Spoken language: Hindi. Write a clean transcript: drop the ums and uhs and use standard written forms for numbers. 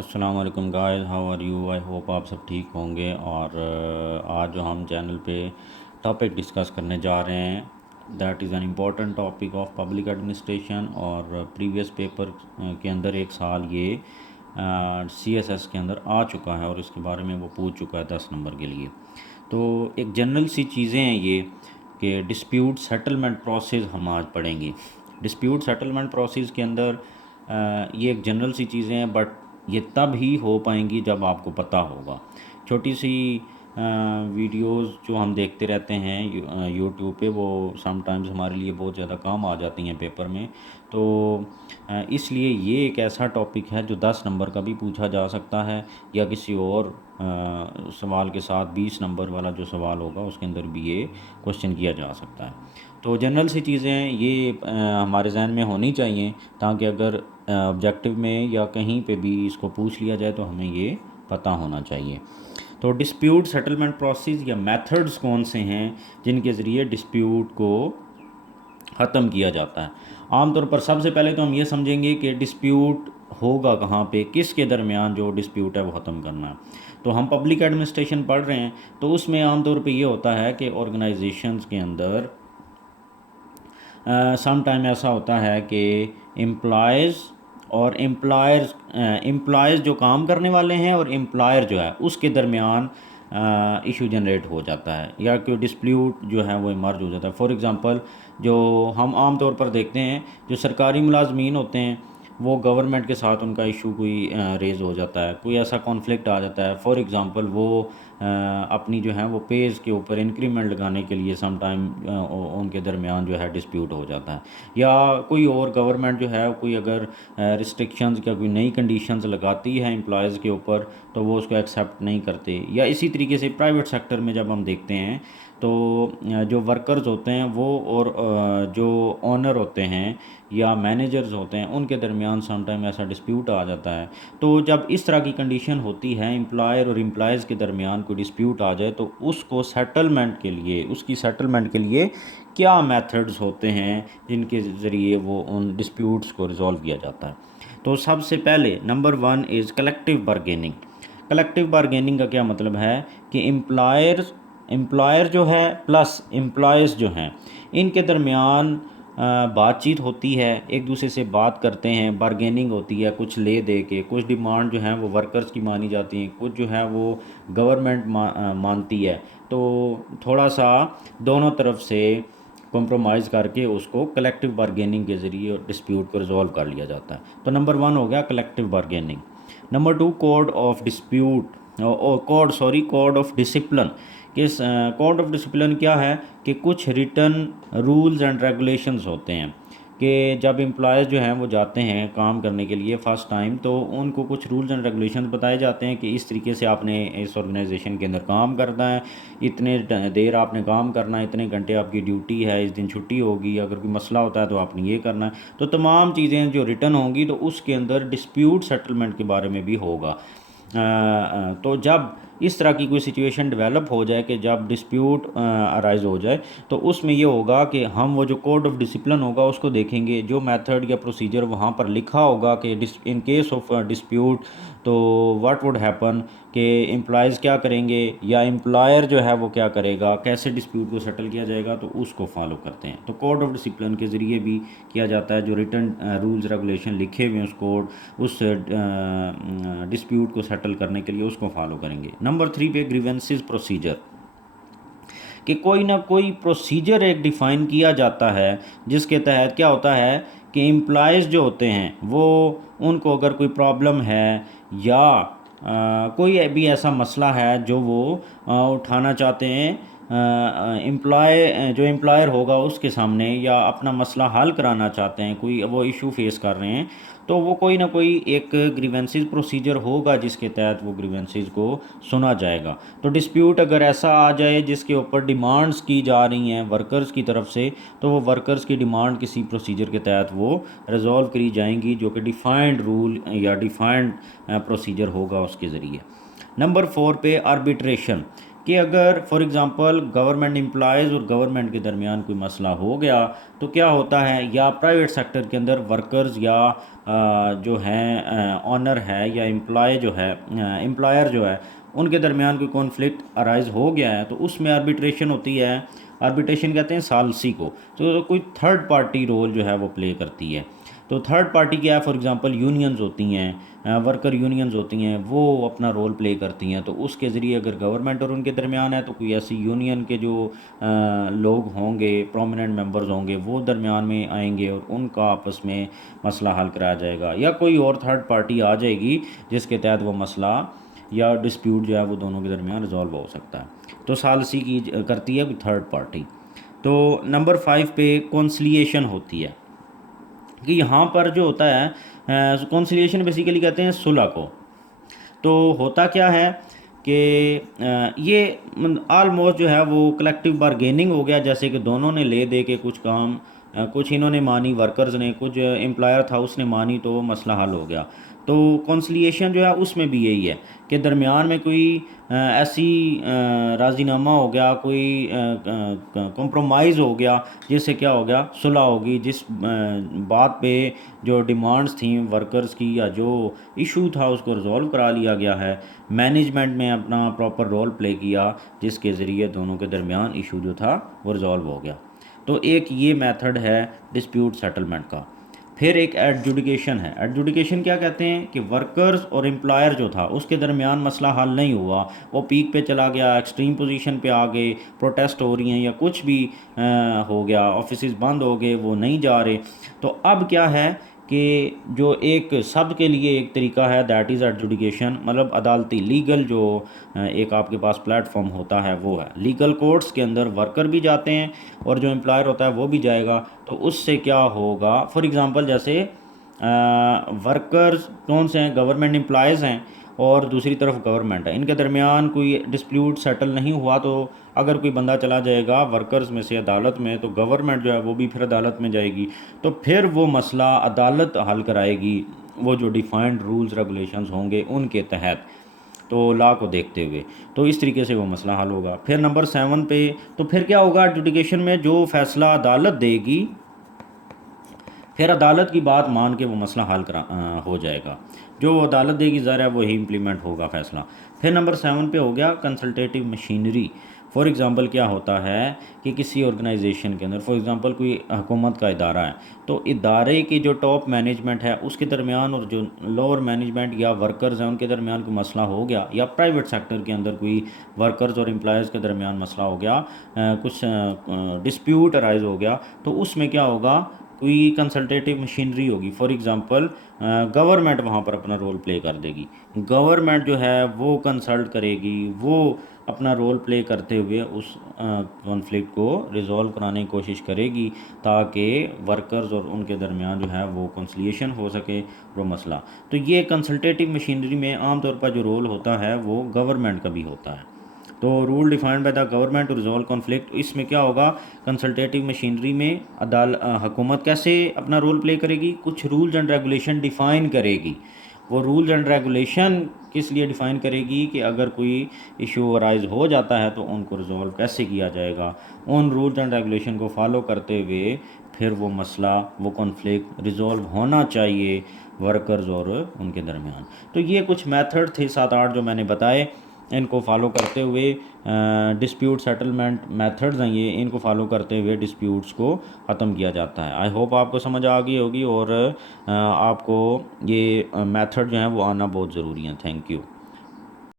अस्सलाम वालेकुम guys, how are you? I hope आप सब ठीक होंगे। और आज जो हम चैनल पे टॉपिक डिस्कस करने जा रहे हैं that is an important topic of public administration. और प्रीवियस पेपर के अंदर एक साल ये CSS के अंदर आ चुका है और इसके बारे में वो पूछ चुका है 10 नंबर के लिए। तो एक जनरल सी चीज़ें हैं ये कि डिस्प्यूट सेटलमेंट प्रोसेस हम आज पढ़ेंगे। डिस्प्यूट सेटलमेंट प्रोसेस के अंदर ये एक जनरल सी चीज़ें हैं, बट ये तब ही हो पाएंगी जब आपको पता होगा। छोटी सी वीडियोस जो हम देखते रहते हैं यूट्यूब पे, वो समटाइम्स हमारे लिए बहुत ज़्यादा काम आ जाती हैं पेपर में। तो इसलिए ये एक ऐसा टॉपिक है जो 10 नंबर का भी पूछा जा सकता है, या किसी और सवाल के साथ 20 नंबर वाला जो सवाल होगा उसके अंदर भी ये क्वेश्चन किया जा सकता है। तो जनरल सी चीज़ें ये हमारे जहन में होनी चाहिए, ताकि अगर ऑब्जेक्टिव में या कहीं पे भी इसको पूछ लिया जाए तो हमें ये पता होना चाहिए। तो डिस्प्यूट सेटलमेंट प्रोसेस या मेथड्स कौन से हैं जिनके ज़रिए डिस्प्यूट को ख़त्म किया जाता है। आमतौर पर सबसे पहले तो हम ये समझेंगे कि डिस्प्यूट होगा कहाँ पे, किसके दरमियान जो डिस्प्यूट है वो ख़त्म करना है। तो हम पब्लिक एडमिनिस्ट्रेशन पढ़ रहे हैं, तो उसमें आमतौर पे ये होता है कि ऑर्गेनाइजेशंस के अंदर सम टाइम ऐसा होता है कि एम्प्लॉयज़ और एम्प्लॉयज़ जो काम करने वाले हैं और एम्प्लॉयर जो है उसके दरमियान इशू जनरेट हो जाता है, या कोई डिस्प्यूट जो है वो इमर्ज हो जाता है। फॉर एग्ज़ाम्पल, जो हम आम तौर पर देखते हैं, जो सरकारी मुलाजमीन होते हैं वो गवर्नमेंट के साथ उनका इशू कोई रेज़ हो जाता है, कोई ऐसा कॉन्फ्लिक्ट आ जाता है। फॉर एग्ज़ाम्पल, वो अपनी जो है वो पेज के ऊपर इंक्रीमेंट लगाने के लिए सम टाइम उनके दरमियान जो है डिस्प्यूट हो जाता है। या कोई और गवर्नमेंट जो है कोई अगर रिस्ट्रिक्शंस या कोई नई कंडीशंस लगाती है एम्प्लॉयज़ के ऊपर, तो वो उसको एक्सेप्ट नहीं करते। या इसी तरीके से प्राइवेट सेक्टर में जब हम देखते हैं तो जो वर्कर्स होते हैं वो और जो ओनर होते हैं या मैनेजर्स होते हैं उनके दरमियान सम टाइम ऐसा डिस्प्यूट आ जाता है। तो जब इस तरह की कंडीशन होती है, एम्प्लॉयर और एम्प्लॉयज़ के दरमियान कोई डिस्प्यूट आ जाए, तो उसको सेटलमेंट के लिए, उसकी सेटलमेंट के लिए क्या मेथड्स होते हैं जिनके ज़रिए वो उन डिस्प्यूट्स को रिजॉल्व किया जाता है। तो सबसे पहले number 1 is collective bargaining. Collective bargaining का क्या मतलब है कि एम्प्लॉयर जो है प्लस एम्प्लॉयज़ जो हैं इनके दरमियान बातचीत होती है, एक दूसरे से बात करते हैं, बारगेनिंग होती है, कुछ ले दे के। कुछ डिमांड जो हैं वो वर्कर्स की मानी जाती हैं, कुछ जो है वो गवर्नमेंट मानती है। तो थोड़ा सा दोनों तरफ से कॉम्प्रोमाइज़ करके उसको कलेक्टिव बारगेनिंग के ज़रिए डिस्प्यूट को रिजॉल्व कर लिया जाता है। तो नंबर 1 हो गया collective bargaining. Number 2 code of dispute code of discipline. किस कोड ऑफ डिसिप्लिन क्या है कि कुछ रिटन रूल्स एंड रेगुलेशंस होते हैं कि जब एम्प्लॉयज़ जो हैं वो जाते हैं काम करने के लिए फ़र्स्ट टाइम, तो उनको कुछ रूल्स एंड रेगुलेशंस बताए जाते हैं कि इस तरीके से आपने इस ऑर्गेनाइजेशन के अंदर काम करना है, इतने देर आपने काम करना है, इतने घंटे आपकी ड्यूटी है, इस दिन छुट्टी होगी, अगर कोई मसला होता है तो आपने ये करना है। तो तमाम चीज़ें जो रिटन होंगी, तो उसके अंदर डिस्प्यूट सेटलमेंट के बारे में भी होगा। तो जब इस तरह की कोई सिचुएशन डेवलप हो जाए कि जब डिस्प्यूट अराइज हो जाए, तो उसमें ये होगा कि हम वो जो कोड ऑफ डिसिप्लिन होगा उसको देखेंगे, जो मेथड या प्रोसीजर वहाँ पर लिखा होगा कि इन केस ऑफ डिस्प्यूट तो व्हाट वुड हैपन, कि एम्प्लॉयज़ क्या करेंगे या एम्प्लॉयर जो है वो क्या करेगा, कैसे डिस्प्यूट को सेटल किया जाएगा, तो उसको फॉलो करते हैं। तो कोड ऑफ डिसिप्लिन के ज़रिए भी किया जाता है, जो रिटन रूल्स रेगुलेशन लिखे हुए हैं उस डिस्प्यूट को सेटल करने के लिए उसको फॉलो करेंगे। नंबर 3 पे ग्रीवेंसेस प्रोसीजर, कि कोई ना कोई प्रोसीजर एक डिफ़ाइन किया जाता है जिसके तहत क्या होता है कि एम्प्लॉयज़ जो होते हैं वो, उनको अगर कोई प्रॉब्लम है या कोई भी ऐसा मसला है जो वो उठाना चाहते हैं जो एम्प्लॉयर होगा उसके सामने, या अपना मसला हल कराना चाहते हैं, कोई वो इशू फेस कर रहे हैं, तो वो कोई ना कोई एक ग्रीवेंसेस प्रोसीजर होगा जिसके तहत वो ग्रीवेंसेस को सुना जाएगा। तो डिस्प्यूट अगर ऐसा आ जाए जिसके ऊपर डिमांड्स की जा रही हैं वर्कर्स की तरफ से, तो वो वर्कर्स की डिमांड किसी प्रोसीजर के तहत वो रिजॉल्व करी जाएंगी, जो कि डिफ़ाइंड रूल या डिफ़ाइंड प्रोसीजर होगा उसके ज़रिए। नंबर 4 पे आर्बिट्रेशन, कि अगर फॉर एग्ज़ाम्पल गवर्नमेंट एम्प्लॉयज़ और गवर्नमेंट के दरमियान कोई मसला हो गया तो क्या होता है, या प्राइवेट सेक्टर के अंदर वर्कर्स या जो हैं ऑनर है या एम्प्लॉय जो है एम्प्लॉयर जो है उनके दरमियान कोई कॉन्फ्लिक्ट अराइज हो गया है तो उसमें आर्बिट्रेशन होती है। आर्बिट्रेशन कहते हैं सालसी को। तो कोई थर्ड पार्टी रोल जो है वो प्ले करती है। तो थर्ड पार्टी क्या है, फॉर एग्जांपल यूनियंस होती हैं, वर्कर यूनियंस होती हैं, वो अपना रोल प्ले करती हैं। तो उसके ज़रिए अगर गवर्नमेंट और उनके दरमियान है तो कोई ऐसी यूनियन के जो लोग होंगे, प्रोमिनेंट मेंबर्स होंगे, वो दरमियान में आएंगे और उनका आपस में मसला हल कराया जाएगा, या कोई और थर्ड पार्टी आ जाएगी जिसके तहत वो मसला या डिस्प्यूट जो है वो दोनों के दरमियान रिजॉल्व हो सकता है। तो सालसी की करती है थर्ड पार्टी। तो नंबर 5 पे कॉन्सिलिएशन होती है कि यहाँ पर जो होता है कॉन्सिलिएशन बेसिकली कहते हैं सुलह को। तो होता क्या है कि ये ऑलमोस्ट जो है वो कलेक्टिव बारगेनिंग हो गया, जैसे कि दोनों ने ले दे के कुछ काम, कुछ इन्होंने मानी वर्कर्स ने, कुछ एम्प्लॉयर था उसने मानी, तो मसला हल हो गया। तो कॉन्सिलिएशन जो है उसमें भी यही है कि दरमियान में कोई ऐसी राज़ीनामा हो गया, कोई कॉम्प्रोमाइज़ हो गया, जिससे क्या हो गया, सुलह होगी, जिस बात पे जो डिमांड्स थी वर्कर्स की या जो इशू था उसको रिजॉल्व करा लिया गया है। मैनेजमेंट में अपना प्रॉपर रोल प्ले किया जिसके ज़रिए दोनों के दरमियान इशू जो था वो रिजॉल्व हो गया। तो एक ये मेथड है डिस्प्यूट सेटलमेंट का। फिर एक एडजुडिकेशन है। एडजुडिकेशन क्या कहते हैं कि वर्कर्स और एम्प्लॉयर जो था उसके दरमियान मसला हल नहीं हुआ, वो पीक पे चला गया, एक्सट्रीम पोजीशन पे आ गए, प्रोटेस्ट हो रही हैं या कुछ भी हो गया, ऑफिसेज बंद हो गए, वो नहीं जा रहे। तो अब क्या है कि जो एक सब के लिए एक तरीका है, दैट इज़ एडजुडिकेशन, मतलब अदालती लीगल जो एक आपके पास प्लेटफॉर्म होता है वो है। लीगल कोर्ट्स के अंदर वर्कर भी जाते हैं और जो एम्प्लॉयर होता है वो भी जाएगा। तो उससे क्या होगा, फॉर एग्ज़ाम्पल जैसे वर्कर्स कौन से हैं, गवर्नमेंट एम्प्लॉयज़ हैं और दूसरी तरफ गवर्नमेंट है, इनके दरमियान कोई डिस्प्यूट सेटल नहीं हुआ तो अगर कोई बंदा चला जाएगा वर्कर्स में से अदालत में, तो गवर्नमेंट जो है वो भी फिर अदालत में जाएगी। तो फिर वो मसला अदालत हल कराएगी, वो जो डिफाइंड रूल्स रेगुलेशंस होंगे उनके तहत, तो लॉ को देखते हुए। तो इस तरीके से वो मसला हल होगा। फिर नंबर 7 पे तो फिर क्या होगा, एडजुडिकेशन में जो फैसला अदालत देगी फिर अदालत की बात मान के वो मसला हल हो जाएगा। जो वो अदालत देगी ज़रा वही इम्प्लीमेंट होगा फैसला। फिर नंबर 7 पे हो गया कंसल्टेटिव मशीनरी। फॉर एग्ज़ाम्पल क्या होता है कि किसी ऑर्गेनाइजेशन के अंदर, फॉर एग्ज़ाम्पल कोई हुकूमत का इदारा है, तो इदारे की जो टॉप मैनेजमेंट है उसके दरमियान और जो लोअर मैनेजमेंट या वर्कर्स हैं उनके दरमियान कोई मसला हो गया, या प्राइवेट सेक्टर के अंदर कोई वर्कर्स और एम्प्लॉयज़ के दरमियान मसला हो गया, कुछ डिस्प्यूट अराइज हो गया, तो उसमें क्या होगा, कोई कंसल्टेटिव मशीनरी होगी। फॉर एग्ज़ाम्पल गवर्नमेंट वहाँ पर अपना रोल प्ले कर देगी। गवर्नमेंट जो है वो कंसल्ट करेगी, वो अपना रोल प्ले करते हुए उस कॉन्फ्लिक्ट को रिजॉल्व कराने की कोशिश करेगी ताकि वर्कर्स और उनके दरमियान जो है वो कंसलिएशन हो सके वो मसला। तो ये कंसल्टेटिव मशीनरी में आमतौर पर जो रोल होता है वो गवर्नमेंट का भी होता है। तो rule defined by the government to resolve conflict, इसमें क्या होगा, कंसल्टेटिव मशीनरी में हुकूमत कैसे अपना रोल प्ले करेगी, कुछ रूल्स एंड रेगुलेशन डिफ़ाइन करेगी। वो रूल्स एंड रेगुलेशन किस लिए डिफ़ाइन करेगी कि अगर कोई इशू अराइज हो जाता है तो उनको रिजॉल्व कैसे किया जाएगा। उन रूल्स एंड रेगुलेशन को फॉलो करते हुए फिर वो मसला, वो कॉन्फ्लिक्ट रिजॉल्व होना चाहिए वर्कर्स और उनके दरमियान। तो ये कुछ मेथड थे 7-8 जो मैंने बताए, इनको फॉलो करते हुए डिस्प्यूट सेटलमेंट मेथड्स हैं ये, इनको फॉलो करते हुए डिस्प्यूट्स को ख़त्म किया जाता है। आई होप आपको समझ आ गई होगी और आपको ये मेथड जो है वो आना बहुत ज़रूरी है। Thank you.